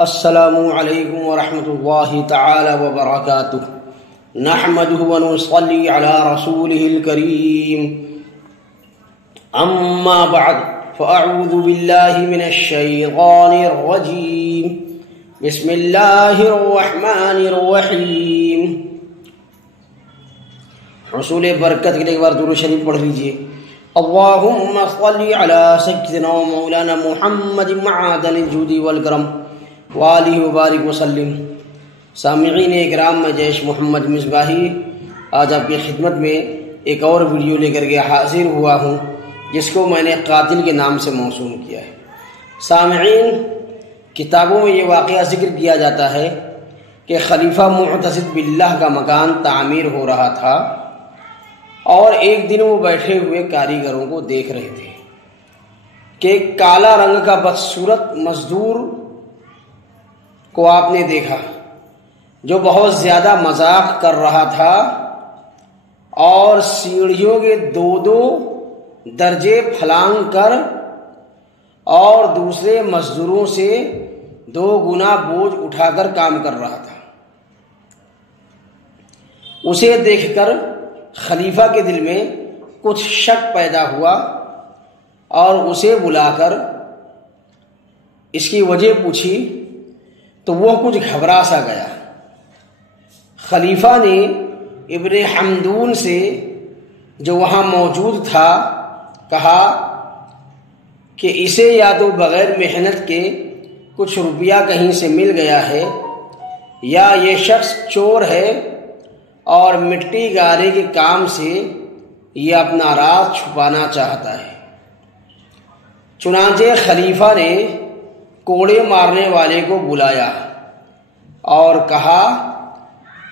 السلام علیکم ورحمۃ اللہ تعالی وبرکاتہ نحمده ونصلی علی رسوله الکریم اما بعد فاعوذ باللہ من الشیطان الرجیم بسم اللہ الرحمن الرحیم۔ حصول برکت کے لیے ایک بار درود شریف پڑھ لیجیے۔ اللہم صلی علی سیدنا و مولانا محمد معدن الجود والکرم وآلہ وبارک وسلم۔ سامعین اکرام، میں جیش محمد مصباحی آج آپ کی خدمت میں ایک اور ویڈیو لے کر کے حاضر ہوا ہوں، جس کو میں نے قاتل کے نام سے موسوم کیا ہے۔ سامعین، کتابوں میں یہ واقعہ ذکر کیا جاتا ہے کہ خلیفہ معتصم باللہ کا مکان تعمیر ہو رہا تھا، اور ایک دن وہ بیٹھے ہوئے کاریگروں کو دیکھ رہے تھے کہ ایک کالا رنگ کا بدصورت مزدور کو آپ نے دیکھا، جو بہت زیادہ مذاق کر رہا تھا اور سیڑھیوں کے دو درجے پھلانگ کر اور دوسرے مزدوروں سے 2 گنا بوجھ اٹھا کر کام کر رہا تھا۔ اسے دیکھ کر خلیفہ کے دل میں کچھ شک پیدا ہوا اور اسے بلا کر اس کی وجہ پوچھی تو وہ کچھ گھبرا سا گیا۔ خلیفہ نے ابن حمدون سے، جو وہاں موجود تھا، کہا کہ اسے یا تو بغیر محنت کے کچھ روپیہ کہیں سے مل گیا ہے، یا یہ شخص چور ہے اور مٹی گارے کے کام سے یہ اپنا راز چھپانا چاہتا ہے۔ چنانچہ خلیفہ نے کوڑے مارنے والے کو بلایا اور کہا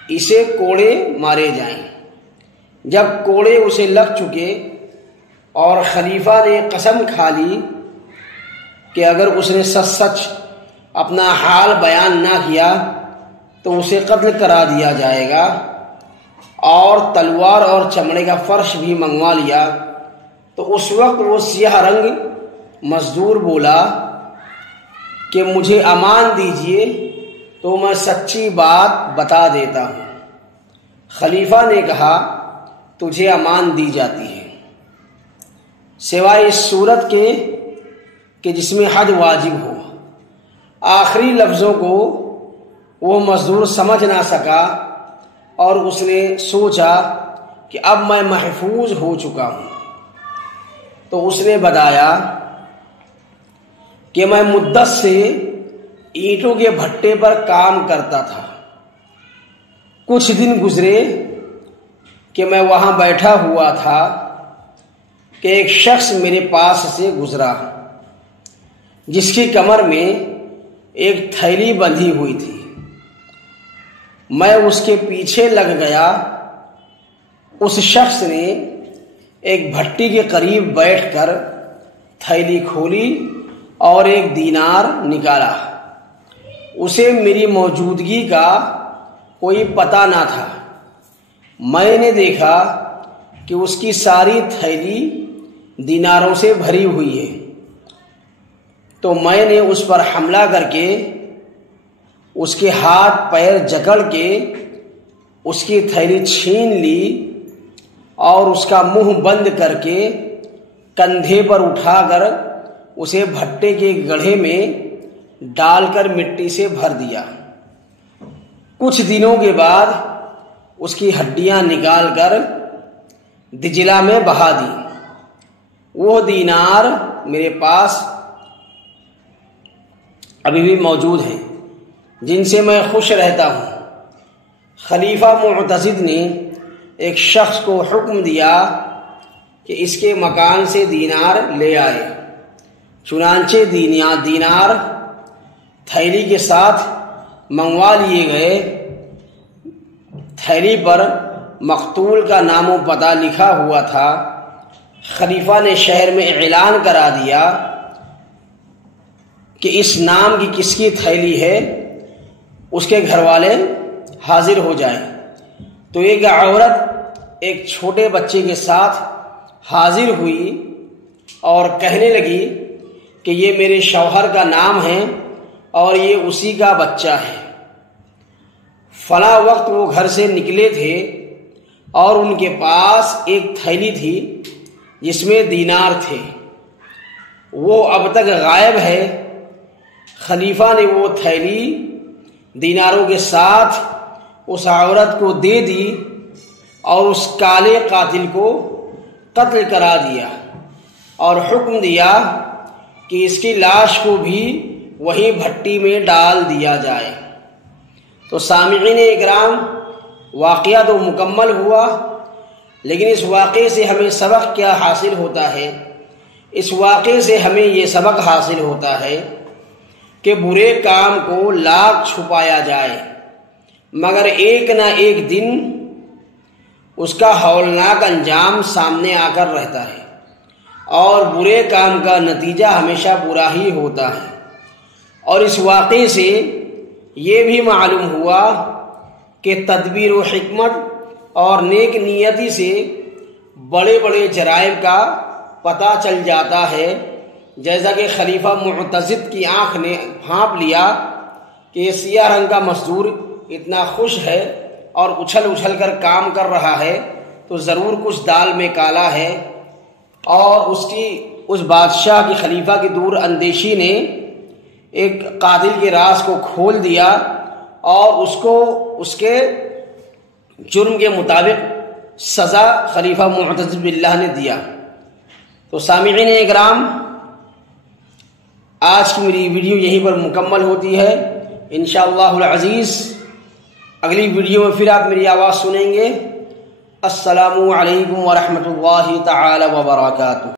اسے کوڑے مارے جائیں۔ جب کوڑے اسے لگ چکے اور خلیفہ نے قسم کھا لی کہ اگر اس نے سچ اپنا حال بیان نہ کیا تو اسے قتل کرا دیا جائے گا، اور تلوار اور چمڑے کا فرش بھی منگوا لیا، تو اس وقت وہ سیاہ رنگ مزدور بولا کہ مجھے امان دیجئے تو میں سچی بات بتا دیتا ہوں۔ خلیفہ نے کہا تجھے امان دی جاتی ہے، سوائے اس صورت کے کہ جس میں حد واجب ہو۔ آخری لفظوں کو وہ مزدور سمجھ نہ سکا اور اس نے سوچا کہ اب میں محفوظ ہو چکا ہوں، تو اس نے بتایا کہ میں مدت سے اینٹوں کے بھٹے پر کام کرتا تھا۔ کچھ دن گزرے کہ میں وہاں بیٹھا ہوا تھا کہ ایک شخص میرے پاس سے گزرا، جس کی کمر میں ایک تھیلی بندھی ہوئی تھی۔ میں اس کے پیچھے لگ گیا۔ اس شخص نے ایک بھٹی کے قریب بیٹھ کر تھیلی کھولی اور 1 دینار نکالا۔ اسے میری موجودگی کا کوئی پتہ نہ تھا۔ میں نے دیکھا کہ اس کی ساری تھیلی دیناروں سے بھری ہوئی ہے، تو میں نے اس پر حملہ کر کے اس کے ہاتھ پیر جکڑ کے اس کی تھیلی چھین لی اور اس کا منہ بند کر کے کندھے پر اٹھا کر اسے بھٹے کے گڑھے میں ڈال کر مٹی سے بھر دیا۔ کچھ دنوں کے بعد اس کی ہڈیاں نکال کر دجلہ میں بہا دی۔ وہ دینار میرے پاس ابھی بھی موجود ہیں، جن سے میں خوش رہتا ہوں۔ خلیفہ معتصم نے ایک شخص کو حکم دیا کہ اس کے مکان سے دینار لے آئے۔ چنانچہ دینار تھیلی کے ساتھ منگوا لیے گئے۔ تھیلی پر مقتول کا نام و پتہ لکھا ہوا تھا۔ خلیفہ نے شہر میں اعلان کرا دیا کہ اس نام کی کس کی تھیلی ہے، اس کے گھر والے حاضر ہو جائیں۔ تو ایک عورت ایک چھوٹے بچے کے ساتھ حاضر ہوئی اور کہنے لگی کہ یہ میرے شوہر کا نام ہے اور یہ اسی کا بچہ ہے۔ فلاں وقت وہ گھر سے نکلے تھے اور ان کے پاس ایک تھیلی تھی جس میں دینار تھے، وہ اب تک غائب ہے۔ خلیفہ نے وہ تھیلی دیناروں کے ساتھ اس عورت کو دے دی اور اس کالے قاتل کو قتل کرا دیا اور حکم دیا کہ اس کی لاش کو بھی وہیں بھٹی میں ڈال دیا جائے۔ تو سامعین اکرام، واقعہ تو مکمل ہوا، لیکن اس واقعے سے ہمیں سبق کیا حاصل ہوتا ہے؟ اس واقعے سے ہمیں یہ سبق حاصل ہوتا ہے کہ برے کام کو لاکھ چھپایا جائے مگر ایک نہ ایک دن اس کا ہولناک انجام سامنے آ کر رہتا ہے، اور برے کام کا نتیجہ ہمیشہ برا ہی ہوتا ہے۔ اور اس واقعے سے یہ بھی معلوم ہوا کہ تدبیر و حکمت اور نیک نیتی سے بڑے بڑے جرائم کا پتہ چل جاتا ہے، جیسا کہ خلیفہ معتضد کی آنکھ نے بھانپ لیا کہ یہ سیاہ رنگ کا مزدور اتنا خوش ہے اور اچھل اچھل کر کام کر رہا ہے تو ضرور کچھ دال میں کالا ہے، اور اس بادشاہ کی خلیفہ کی دور اندیشی نے ایک قاتل کے راز کو کھول دیا اور اس کو اس کے جرم کے مطابق سزا خلیفہ معتضد باللہ نے دیا۔ تو سامعین اکرام، آج کی میری ویڈیو یہیں پر مکمل ہوتی ہے۔ انشاءاللہ العزیز اگلی ویڈیو میں پھر آپ میری آواز سنیں گے۔ السلام علیکم ورحمۃ اللہ تعالی وبرکاتہ۔